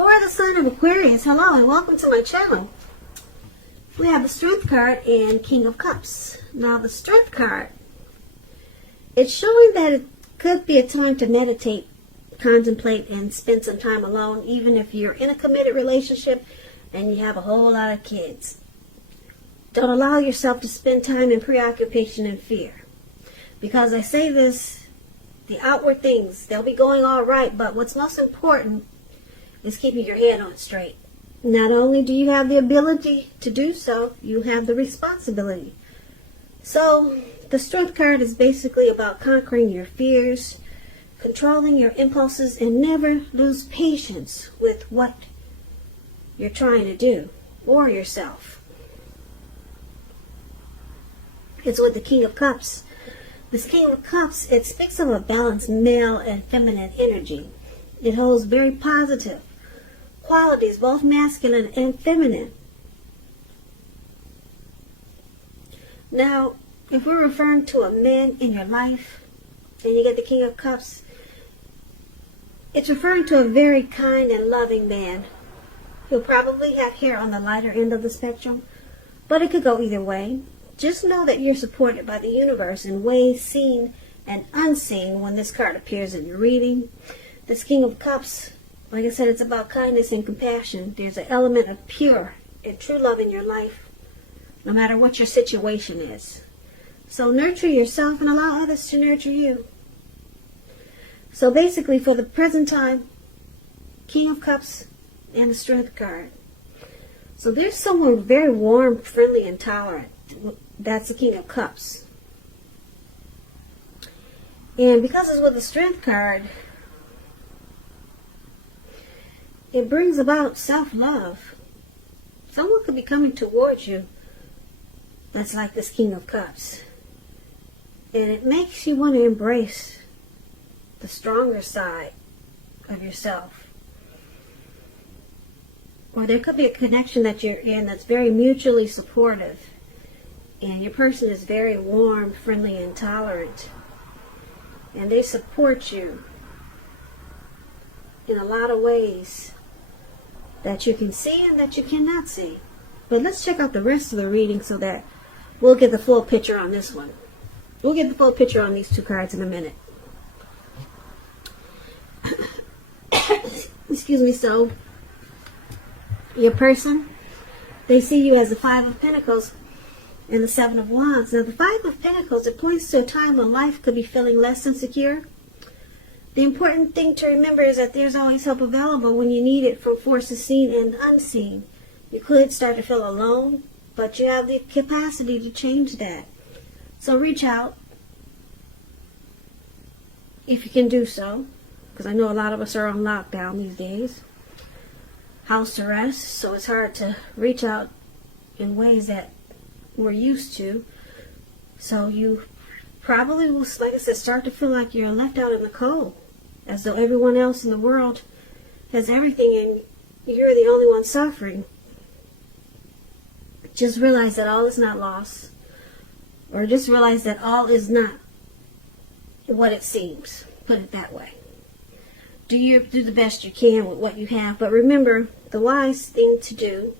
For the sign of Aquarius, hello and welcome to my channel. We have the Strength card and King of Cups. Now the Strength card, it's showing that it could be a time to meditate, contemplate, and spend some time alone, even if you're in a committed relationship and you have a whole lot of kids. Don't allow yourself to spend time in preoccupation and fear. Because I say this, the outward things, they'll be going all right, but what's most important is keeping your head on straight. Not only do you have the ability to do so, you have the responsibility. So, the Strength card is basically about conquering your fears, controlling your impulses, and never lose patience with what you're trying to do for yourself. It's with the King of Cups. This King of Cups, it speaks of a balanced male and feminine energy. It holds very positive qualities, both masculine and feminine. Now, if we're referring to a man in your life and you get the King of Cups, it's referring to a very kind and loving man. He'll probably have hair on the lighter end of the spectrum, but it could go either way. Just know that you're supported by the universe in ways seen and unseen when this card appears in your reading. This King of Cups, like I said, it's about kindness and compassion. There's an element of pure and true love in your life, no matter what your situation is. So nurture yourself and allow others to nurture you. So basically, for the present time, King of Cups and the Strength card. So there's someone very warm, friendly, and tolerant. That's the King of Cups. And because it's with the Strength card, it brings about self-love. Someone could be coming towards you that's like this King of Cups. And it makes you want to embrace the stronger side of yourself. Or there could be a connection that you're in that's very mutually supportive. And your person is very warm, friendly, and tolerant. And they support you in a lot of ways that you can see and that you cannot see. But let's check out the rest of the reading so that we'll get the full picture on this one. We'll get the full picture on these two cards in a minute. Excuse me. So, your person, they see you as the Five of Pentacles and the Seven of Wands. Now, the Five of Pentacles, it points to a time when life could be feeling less insecure. The important thing to remember is that there's always help available when you need it from forces seen and unseen. You could start to feel alone, but you have the capacity to change that. So reach out if you can do so, because I know a lot of us are on lockdown these days, house arrest, so it's hard to reach out in ways that we're used to. So you probably will, like I said, start to feel like you're left out in the cold, as though everyone else in the world has everything and you're the only one suffering. Just realize that all is not lost, or just realize that all is not what it seems. Put it that way. Do the best you can with what you have, but remember, the wise thing to do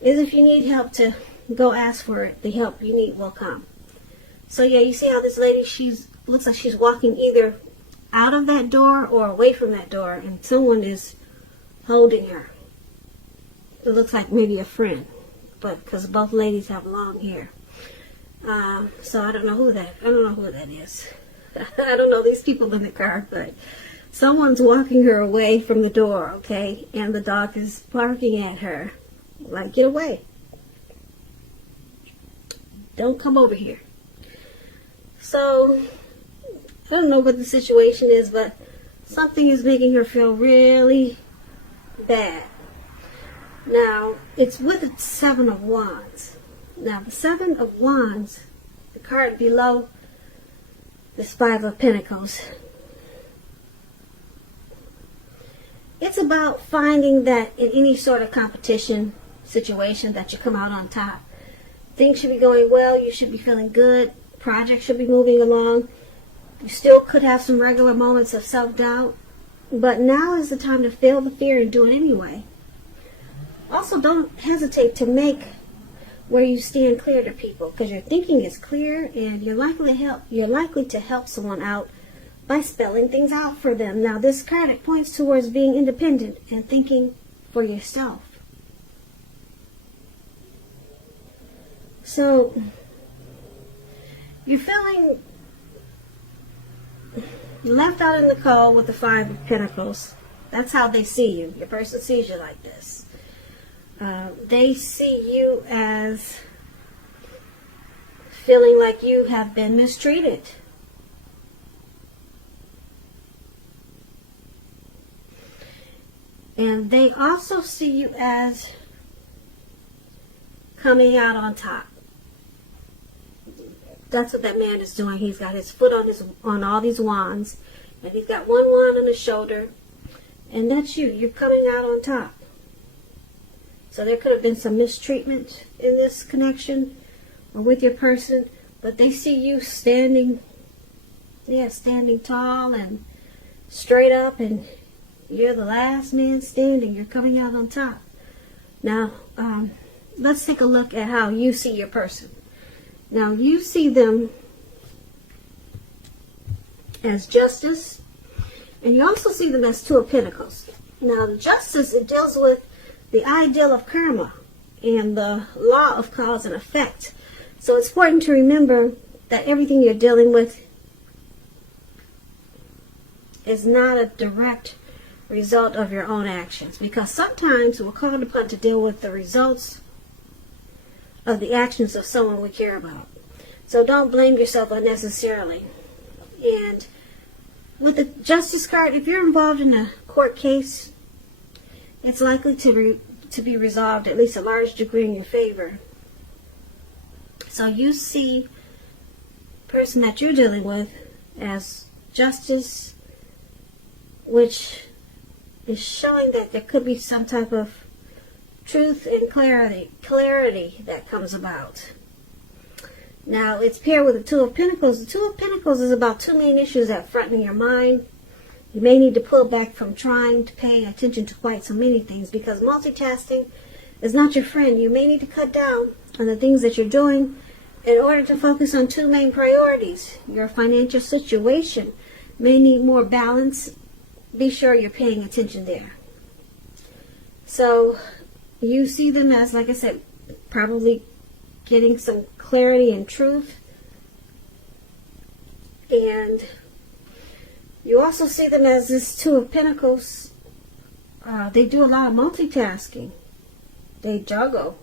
is if you need help, to go ask for it. The help you need will come. So yeah, you see how this lady, looks like she's walking either out of that door or away from that door, and someone is holding her. It looks like maybe a friend, but because both ladies have long hair. So I don't know who that is. I don't know these people in the car, but someone's walking her away from the door, okay? And the dog is barking at her, like, get away. Don't come over here. So, I don't know what the situation is, but something is making her feel really bad. Now, it's with the Seven of Wands. Now, the Seven of Wands, the card below this Five of Pentacles, it's about finding that in any sort of competition situation that you come out on top. Things should be going well. You should be feeling good. Projects should be moving along. You still could have some regular moments of self-doubt. But now is the time to feel the fear and do it anyway. Also, don't hesitate to make where you stand clear to people, because your thinking is clear and you're likely to help someone out by spelling things out for them. Now, this card, it points towards being independent and thinking for yourself. So, you're feeling left out in the cold with the Five of Pentacles. That's how they see you. Your person sees you like this. They see you as feeling like you have been mistreated. And they also see you as coming out on top. That's what that man is doing. He's got his foot on all these wands, and he's got one wand on his shoulder, and that's you. You're coming out on top. So there could have been some mistreatment in this connection or with your person, but they see you standing tall and straight up, and you're the last man standing. You're coming out on top. Now, let's take a look at how you see your person. Now, you see them as Justice, and you also see them as Two of Pentacles. Now, the Justice, it deals with the ideal of karma and the law of cause and effect. So it's important to remember that everything you're dealing with is not a direct result of your own actions, because sometimes we're called upon to deal with the results of the actions of someone we care about. So don't blame yourself unnecessarily. And with the Justice card, if you're involved in a court case, it's likely to be resolved at least a large degree in your favor. So you see the person that you're dealing with as Justice, which is showing that there could be some type of truth and clarity that comes about. Now, it's paired with the Two of Pentacles. The Two of Pentacles is about two main issues that front in your mind. You may need to pull back from trying to pay attention to quite so many things, because multitasking is not your friend. You may need to cut down on the things that you're doing in order to focus on two main priorities. Your financial situation may need more balance. Be sure you're paying attention there. So you see them as, like I said, probably getting some clarity and truth. And you also see them as this Two of Pentacles. They do a lot of multitasking. They juggle.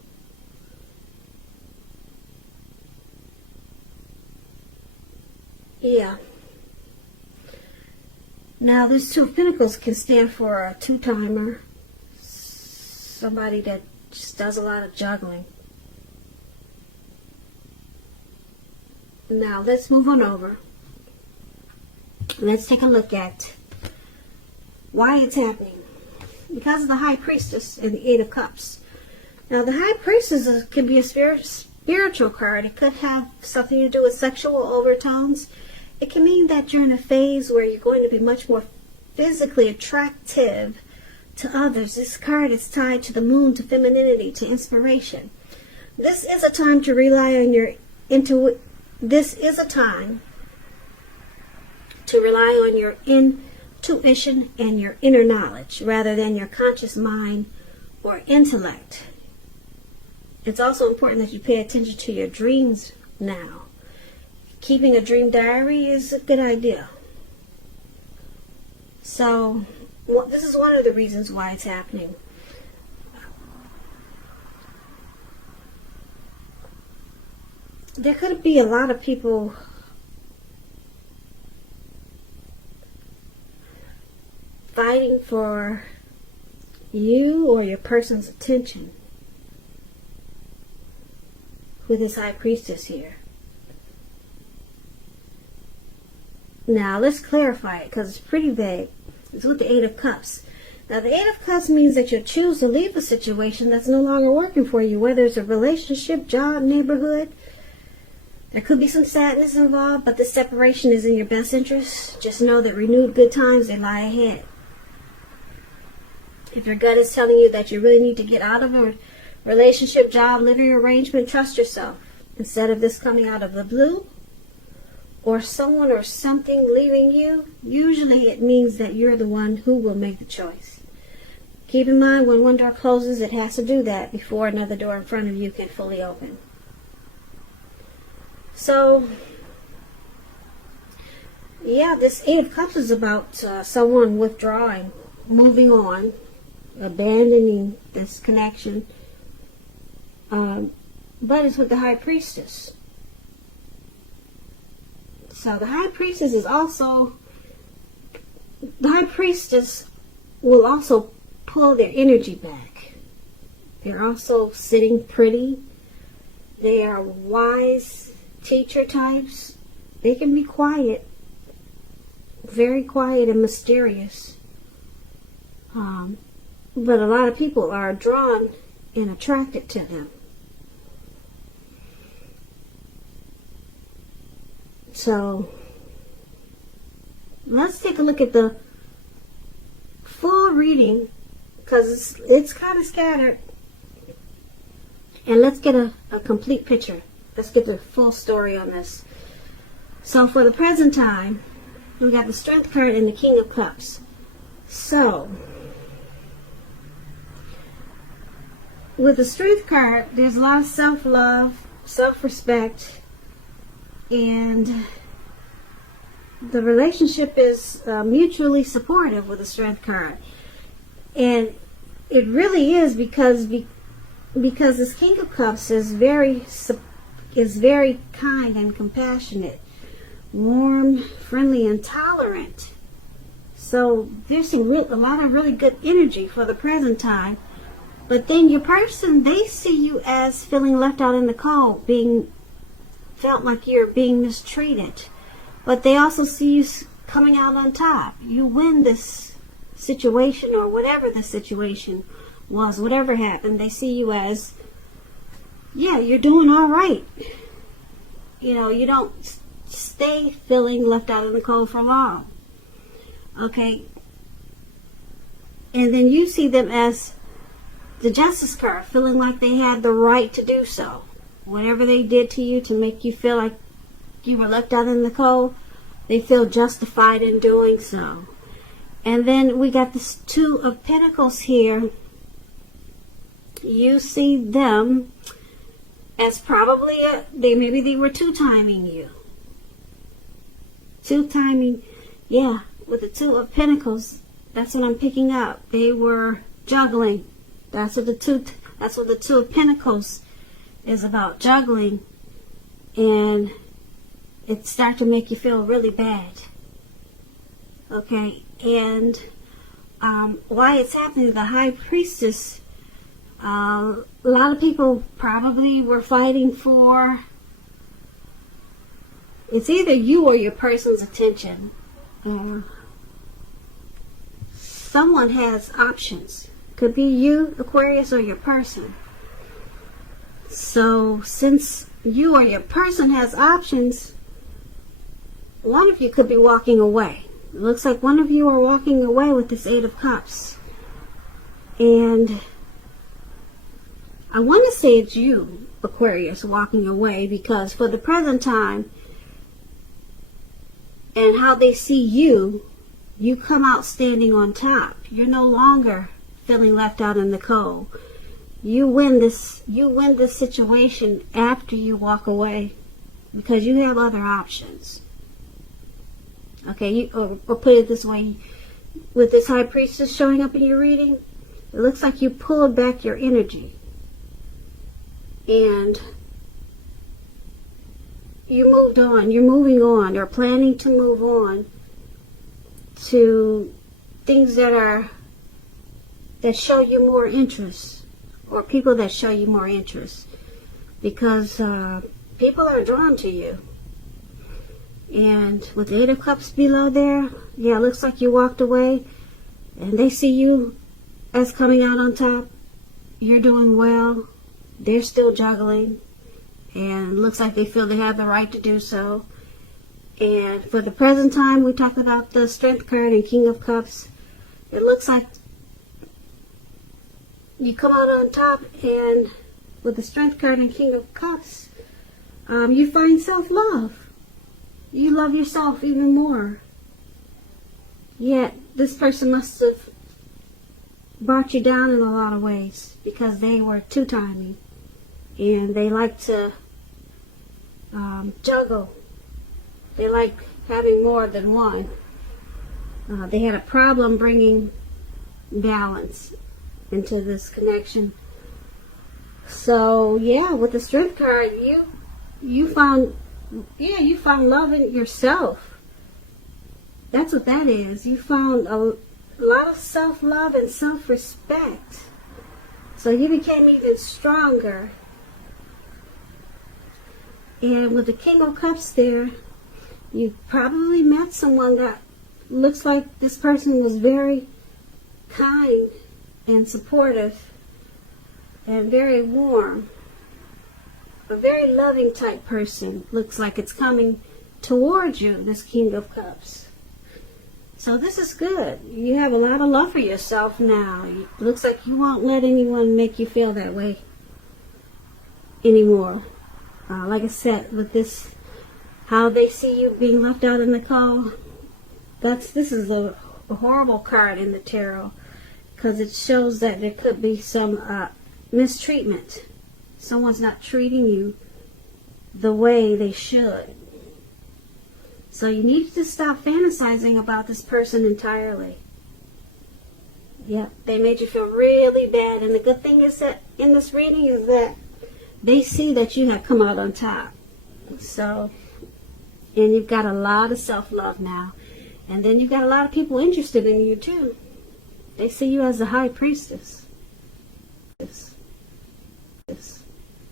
Yeah. Now, this Two of Pentacles can stand for a two-timer. Somebody that just does a lot of juggling. Now, let's move on over. Let's take a look at why it's happening. Because of the High Priestess and the Eight of Cups. Now, the High Priestess can be a spiritual card. It could have something to do with sexual overtones. It can mean that you're in a phase where you're going to be much more physically attractive to others. This card is tied to the moon, to femininity, to inspiration. This is a time to rely on your intuition. This is a time to rely on your intuition and your inner knowledge rather than your conscious mind or intellect. It's also important that you pay attention to your dreams now. Keeping a dream diary is a good idea. So, this is one of the reasons why it's happening. There could be a lot of people fighting for you or your person's attention with this High Priestess here. Now, let's clarify it because it's pretty vague. It's with the Eight of Cups. Now, the Eight of Cups means that you'll choose to leave a situation that's no longer working for you, whether it's a relationship, job, neighborhood. There could be some sadness involved, but the separation is in your best interest. Just know that renewed good times, they lie ahead. If your gut is telling you that you really need to get out of a relationship, job, living arrangement, trust yourself. Instead of this coming out of the blue, or someone or something leaving you, usually it means that you're the one who will make the choice. Keep in mind, when one door closes, it has to do that before another door in front of you can fully open. So, yeah, this Eight of Cups is about someone withdrawing, moving on, abandoning this connection. But it's with the High Priestess. So the High Priestess is also, the High Priestess will also pull their energy back. They're also sitting pretty. They are wise teacher types. They can be quiet, very quiet and mysterious. But a lot of people are drawn and attracted to them. So, let's take a look at the full reading, because it's kind of scattered. And let's get a complete picture. Let's get the full story on this. So, for the present time, we got the Strength card and the King of Cups. So, with the Strength card, there's a lot of self-love, self-respect, and the relationship is mutually supportive with the Strength card. And it really is because this King of Cups is very kind and compassionate, warm, friendly, and tolerant. So there's a lot of really good energy for the present time. But then your person, they see you as feeling left out in the cold, felt like you're being mistreated. But they also see you coming out on top. You win this situation, or whatever the situation was, whatever happened, they see you as, yeah, you're doing all right. You know, you don't stay feeling left out in the cold for long. Okay? And then you see them as the Justice card, feeling like they had the right to do so. Whatever they did to you to make you feel like you were left out in the cold, they feel justified in doing so. And then we got this Two of Pentacles here. You see them as probably maybe they were two-timing you. Two-timing, yeah, with the Two of Pentacles, that's what I'm picking up. They were juggling. That's what the Two of Pentacles is about, juggling, and it starts to make you feel really bad. Okay, and why it's happening, the High Priestess, a lot of people probably were fighting for, it's either you or your person's attention. Someone has options. Could be you, Aquarius, or your person. So, since you or your person has options, one of you could be walking away. It looks like one of you are walking away with this Eight of Cups. And I want to say it's you, Aquarius, walking away, because for the present time, and how they see you, you come out standing on top. You're no longer feeling left out in the cold. You win this situation after you walk away, because you have other options. Okay, or put it this way, with this High Priestess showing up in your reading, it looks like you pulled back your energy. And you moved on. You're moving on, or planning to move on to things that show you more interest, or people that show you more interest, because people are drawn to you. And with the Eight of Cups below there, yeah, it looks like you walked away, and they see you as coming out on top. You're doing well. They're still juggling, and it looks like they feel they have the right to do so. And for the present time, we talked about the Strength card and King of Cups. It looks like you come out on top, and with the Strength card and King of Cups, you find self-love. You love yourself even more. Yet, this person must have brought you down in a lot of ways because they were two-timing. And they like to juggle. They like having more than one. They had a problem bringing balance into this connection. So, yeah, with the Strength card, you found love in yourself. That's what that is. You found a lot of self-love and self-respect. So you became even stronger. And with the King of Cups there, you probably met someone that looks like this person was very kind and supportive and very warm. A very loving type person. Looks like it's coming towards you, this King of Cups. So this is good. You have a lot of love for yourself now. It looks like you won't let anyone make you feel that way anymore. Like I said, with this, how they see you being left out in the cold, this is a horrible card in the tarot, because it shows that there could be some mistreatment. Someone's not treating you the way they should. So you need to stop fantasizing about this person entirely. Yep, they made you feel really bad. And the good thing is that in this reading is that they see that you have come out on top. So, and you've got a lot of self-love now. And then you've got a lot of people interested in you too. They see you as the High Priestess.